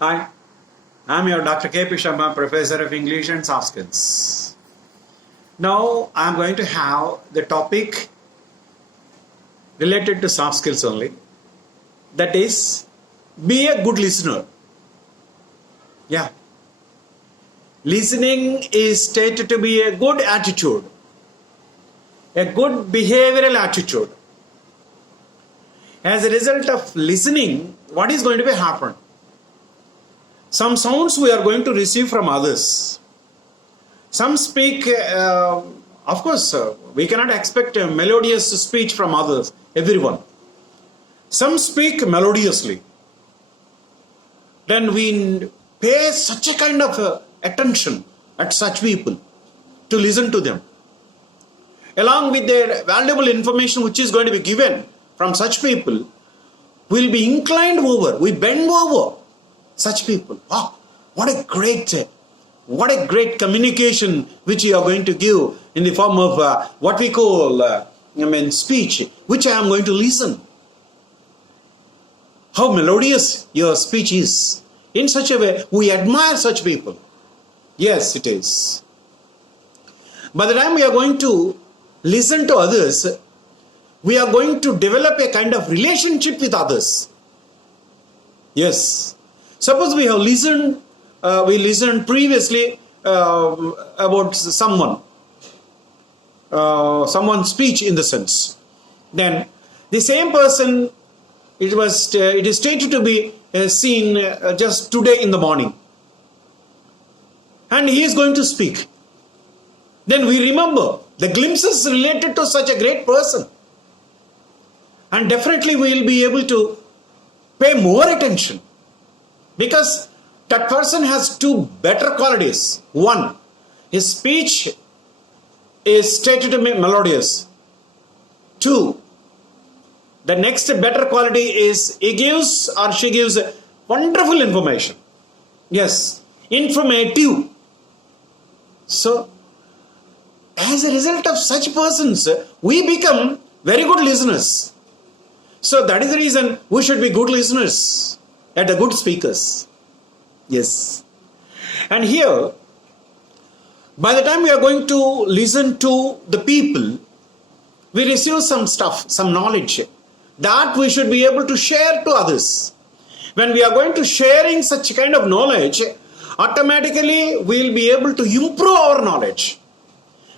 Hi, I'm your Dr. K. P. Sharma, Professor of English and Soft Skills. Now I'm going to have the topic related to soft skills only. That is, be a good listener. Yeah. Listening is stated to be a good attitude, a good behavioral attitude. As a result of listening, what is going to be happen? Some sounds we are going to receive from others. Some speak, of course, we cannot expect a melodious speech from others, everyone. Some speak melodiously. Then we pay such a kind of attention at such people to listen to them. Along with their valuable information which is going to be given from such people, we'll be inclined over, we bend over such people. Wow, what a great communication which you are going to give in the form of what we call speech, which I am going to listen. How melodious your speech is. In such a way, we admire such people. Yes, it is. By the time we are going to listen to others, we are going to develop a kind of relationship with others. Yes. Suppose we have listened, previously about someone's speech in the sense. Then the same person, it is stated to be seen just today in the morning. And he is going to speak. Then we remember the glimpses related to such a great person. And definitely we will be able to pay more attention. Because that person has two better qualities. One, his speech is stated to be melodious. Two, the next better quality is he gives or she gives wonderful information. Yes, informative. So, as a result of such persons, we become very good listeners. So that is the reason we should be good listeners and good speakers. Yes. And here, by the time we are going to listen to the people, we receive some stuff, some knowledge that we should be able to share to others. When we are going to sharing such kind of knowledge, automatically we will be able to improve our knowledge.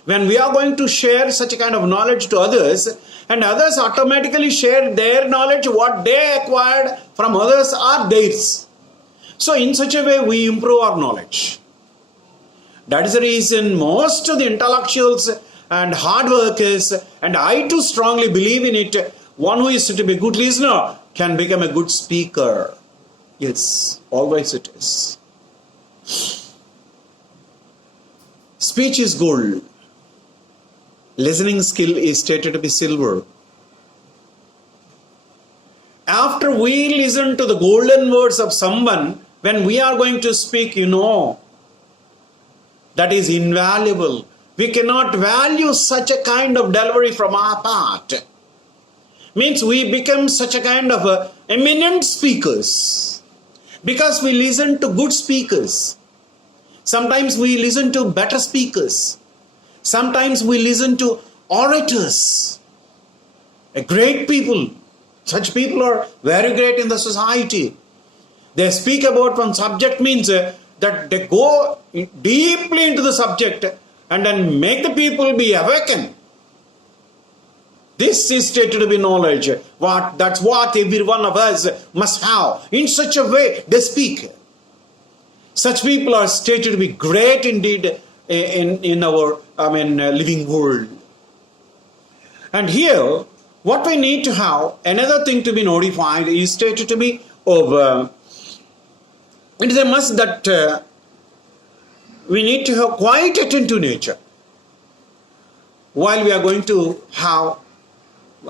When we are going to share such a kind of knowledge to others, and others automatically share their knowledge, what they acquired from others are theirs. So in such a way we improve our knowledge. That is the reason most of the intellectuals and hard workers, and I too strongly believe in it, one who is to be a good listener can become a good speaker. Yes, always it is. Speech is gold. Listening skill is stated to be silver. After we listen to the golden words of someone, when we are going to speak, that is invaluable. We cannot value such a kind of delivery from our part. Means we become such a kind of eminent speakers. Because we listen to good speakers. Sometimes we listen to better speakers. Sometimes we listen to orators, great people. Such people are very great in the society. They speak about one subject means that they go deeply into the subject and then make the people be awakened. This is stated to be knowledge. That's what every one of us must have. In such a way they speak. Such people are stated to be great indeed in our living world. And here, what we need to have, another thing to be notified is stated to be of, it is a must that we need to have quite attentive nature. While we are going to have,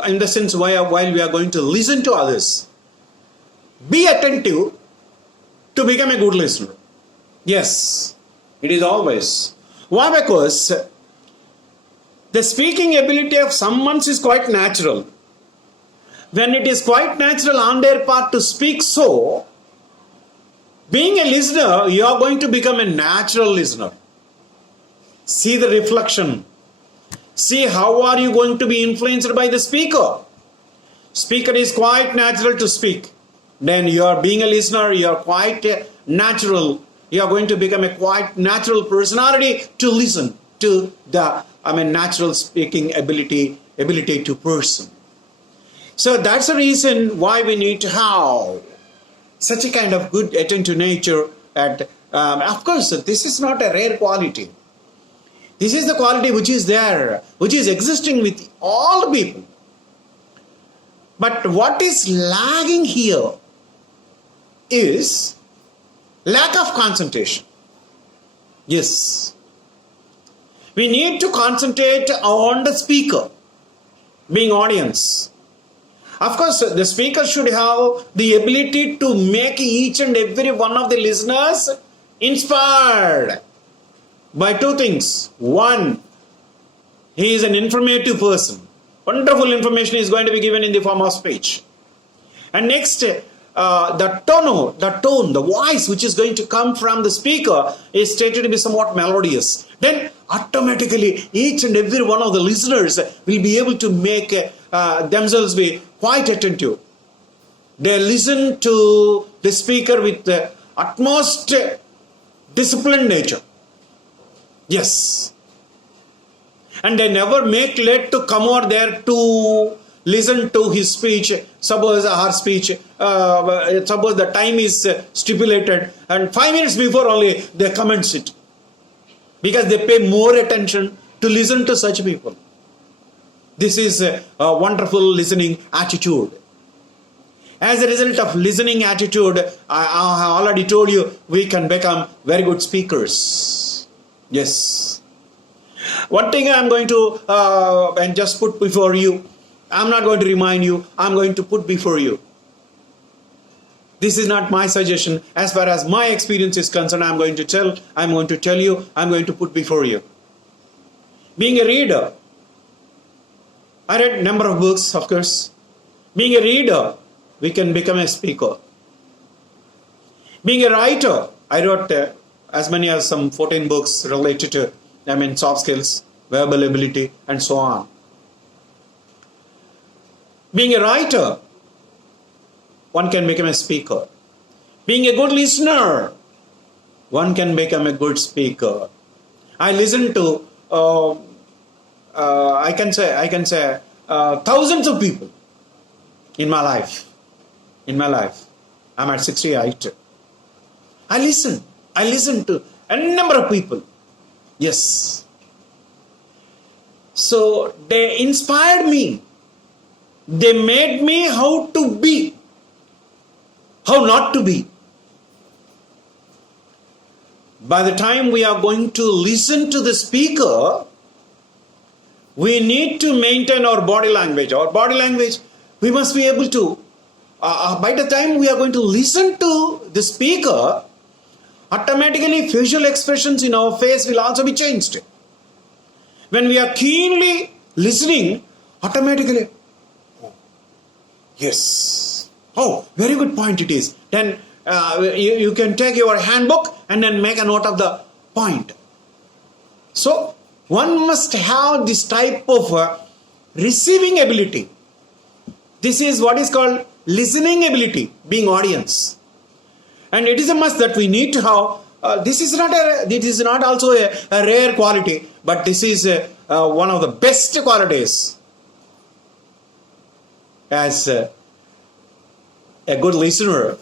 in the sense while we are going to listen to others, be attentive to become a good listener. Yes, it is always. Why? Because the speaking ability of someone is quite natural. When it is quite natural on their part to speak so, being listener, you are going to become a natural listener. See the reflection. See how are you going to be influenced by the speaker. Speaker is quite natural to speak. Then you are being a listener, you are quite natural. You are going to become a quite natural personality to listen to the natural speaking ability to person. So that's the reason why we need to have such a kind of good attentive nature. Of course, this is not a rare quality. This is the quality which is there, which is existing with all the people. But what is lagging here is lack of concentration. Yes. We need to concentrate on the speaker, being audience. Of course, the speaker should have the ability to make each and every one of the listeners inspired by two things. One, he is an informative person. Wonderful information is going to be given in the form of speech. And next, the tone, the voice which is going to come from the speaker is stated to be somewhat melodious. Then automatically each and every one of the listeners will be able to make themselves be quite attentive. They listen to the speaker with the utmost disciplined nature. Yes. And they never make late to come over there to listen to his speech. Suppose her speech, suppose the time is stipulated and 5 minutes before only they commence it. Because they pay more attention to listen to such people. This is a wonderful listening attitude. As a result of listening attitude, I have already told you, we can become very good speakers. Yes. One thing I am going to and just put before you. I am not going to remind you. I am going to put before you. This is not my suggestion. As far as my experience is concerned, I am going to tell you. I am going to put before you. Being a reader, I read a number of books, of course. Being a reader, we can become a speaker. Being a writer, I wrote as many as some 14 books related to soft skills, verbal ability, and so on. Being a writer, one can become a speaker. Being a good listener, one can become a good speaker. I listen to, I can say, thousands of people in my life. I'm at 68. I listen to a number of people. Yes. So they inspired me. They made me how to be, how not to be. By the time we are going to listen to the speaker, we need to maintain our body language. Our body language, we must be able to, by the time we are going to listen to the speaker, automatically facial expressions in our face will also be changed. When we are keenly listening, automatically, yes, oh, very good point it is. Then you can take your handbook and then make a note of the point. So one must have this type of receiving ability. This is what is called listening ability, being audience. And it is a must that we need to have. This is not also a rare quality, but this is one of the best qualities. As a good listener,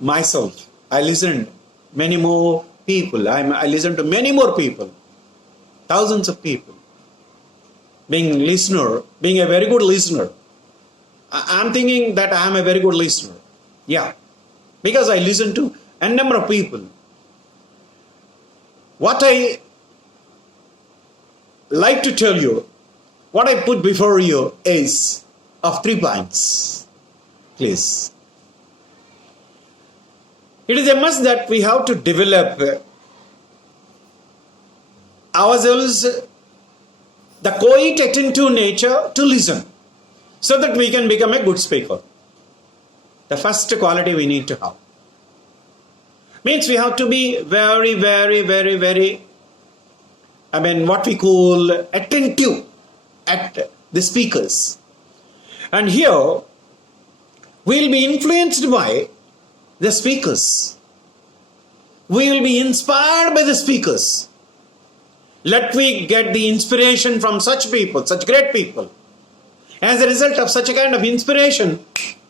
myself, I listened many more people. I listened to many more people, thousands of people. Being a very good listener. I'm thinking that I am a very good listener. Yeah. Because I listen to a number of people. What I like to tell you, what I put before you is of 3 points. Please. It is a must that we have to develop ourselves the quiet attentive nature to listen so that we can become a good speaker. The first quality we need to have. Means we have to be very, very, very, very, what we call attentive at the speakers. And here, we'll be influenced by the speakers. We will be inspired by the speakers. Let me get the inspiration from such people, such great people. As a result of such a kind of inspiration,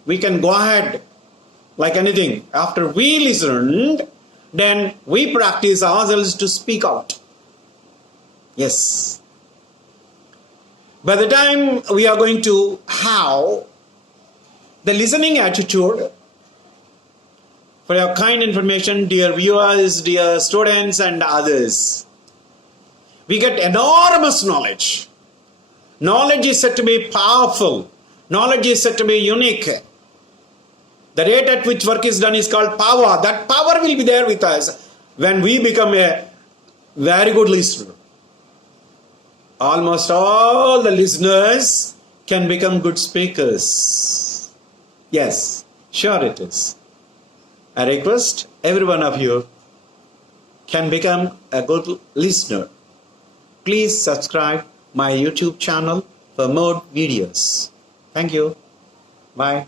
we can go ahead like anything. After we listened, then we practice ourselves to speak out. Yes. By the time we are going to have the listening attitude, for your kind information, dear viewers, dear students and others, we get enormous knowledge. Knowledge is said to be powerful. Knowledge is said to be unique. The rate at which work is done is called power. That power will be there with us when we become a very good listener. Almost all the listeners can become good speakers. Yes, sure it is. I request every one of you can become a good listener. Please subscribe my YouTube channel for more videos. Thank you. Bye.